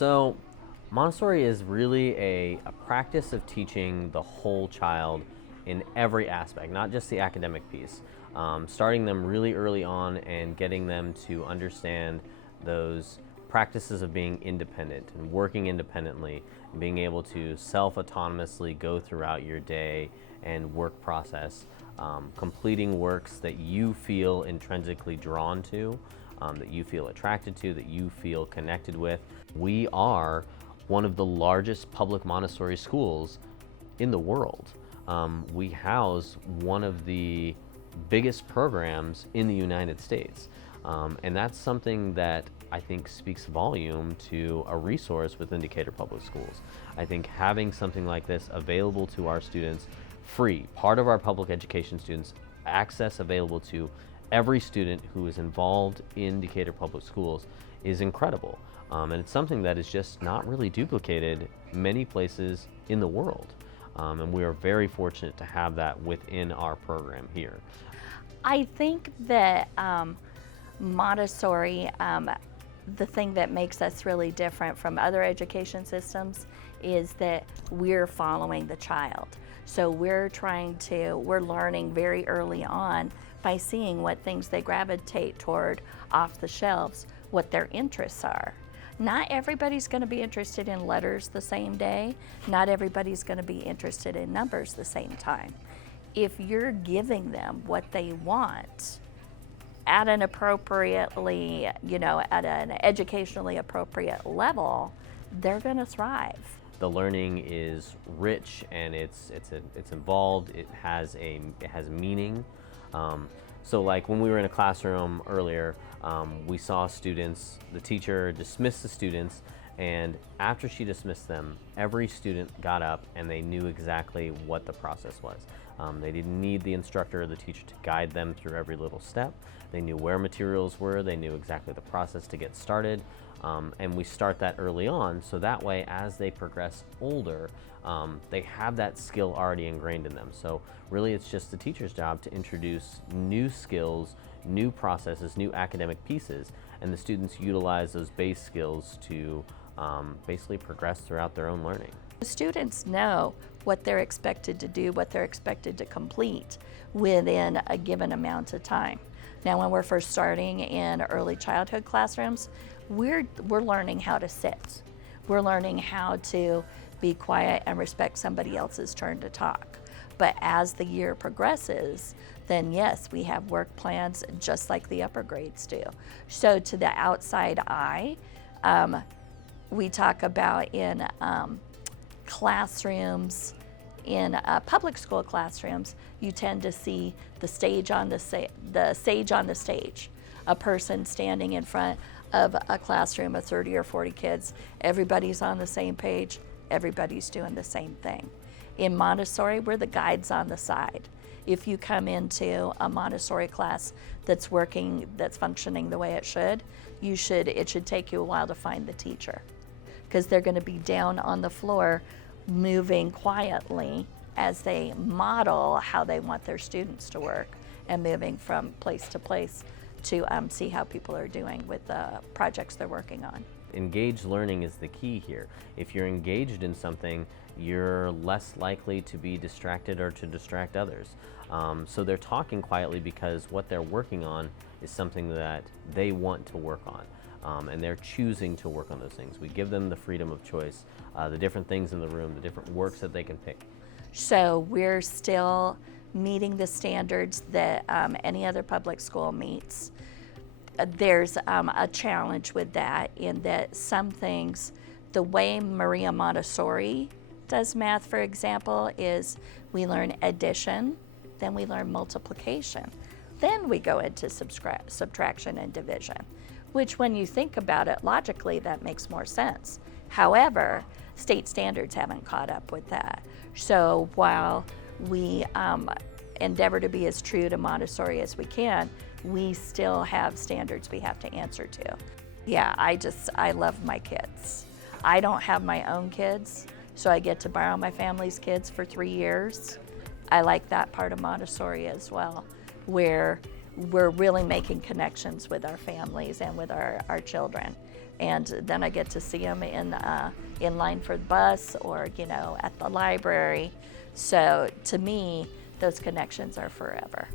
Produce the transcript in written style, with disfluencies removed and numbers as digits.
So Montessori is really a practice of teaching the whole child in every aspect, not just the academic piece. Starting them really early on and getting them to understand those practices of being independent and working independently and being able to self-autonomously go throughout your day and work process, completing works that you feel intrinsically drawn to, that you feel attracted to, that you feel connected with. We are one of the largest public Montessori schools in the world. We house one of the biggest programs in the United States. And that's something that I think speaks volume to a resource within Decatur Public Schools. I think having something like this available to our students, free, part of our public education students, access available to every student who is involved in Decatur Public Schools is incredible. And it's something that is just not really duplicated many places in the world. And we are very fortunate to have that within our program here. I think that Montessori, the thing that makes us really different from other education systems is that we're following the child. So we're learning very early on by seeing what things they gravitate toward off the shelves, what their interests are. Not everybody's going to be interested in letters the same day. Not everybody's going to be interested in numbers the same time. If you're giving them what they want at an appropriately, at an educationally appropriate level, they're going to thrive. The learning is rich and it's involved. It has meaning. So like when we were in a classroom earlier, we saw students, the teacher dismissed the students, and after she dismissed them, every student got up and they knew exactly what the process was. They didn't need the instructor or the teacher to guide them through every little step. They knew where materials were, they knew exactly the process to get started, and we start that early on, so that way as they progress older, they have that skill already ingrained in them. So really it's just the teacher's job to introduce new skills, new processes, new academic pieces, and the students utilize those base skills to basically progress throughout their own learning. The students know what they're expected to do, what they're expected to complete within a given amount of time. Now when we're first starting in early childhood classrooms, we're learning how to sit. We're learning how to be quiet and respect somebody else's turn to talk. But as the year progresses, then yes, we have work plans just like the upper grades do. So to the outside eye, we talk about in classrooms, in public school classrooms, you tend to see the sage on the stage, a person standing in front of a classroom of 30 or 40 kids. Everybody's on the same page, everybody's doing the same thing. In Montessori, we're the guides on the side. If you come into a Montessori class that's functioning the way it should, it should take you a while to find the teacher, because they're going to be down on the floor moving quietly as they model how they want their students to work and moving from place to place to see how people are doing with the projects they're working on. Engaged learning is the key here. If you're engaged in something, you're less likely to be distracted or to distract others. So they're talking quietly because what they're working on is something that they want to work on. And they're choosing to work on those things. We give them the freedom of choice, the different things in the room, the different works that they can pick. So we're still meeting the standards that any other public school meets. There's a challenge with that in that some things, the way Maria Montessori does math, for example, is we learn addition, then we learn multiplication, then we go into subtraction and division, which when you think about it logically, that makes more sense. However, state standards haven't caught up with that. So while we endeavor to be as true to Montessori as we can, we still have standards we have to answer to. Yeah, I love my kids. I don't have my own kids, so I get to borrow my family's kids for 3 years. I like that part of Montessori as well, where we're really making connections with our families and with our children. And then I get to see them in line for the bus or, at the library. So to me, those connections are forever.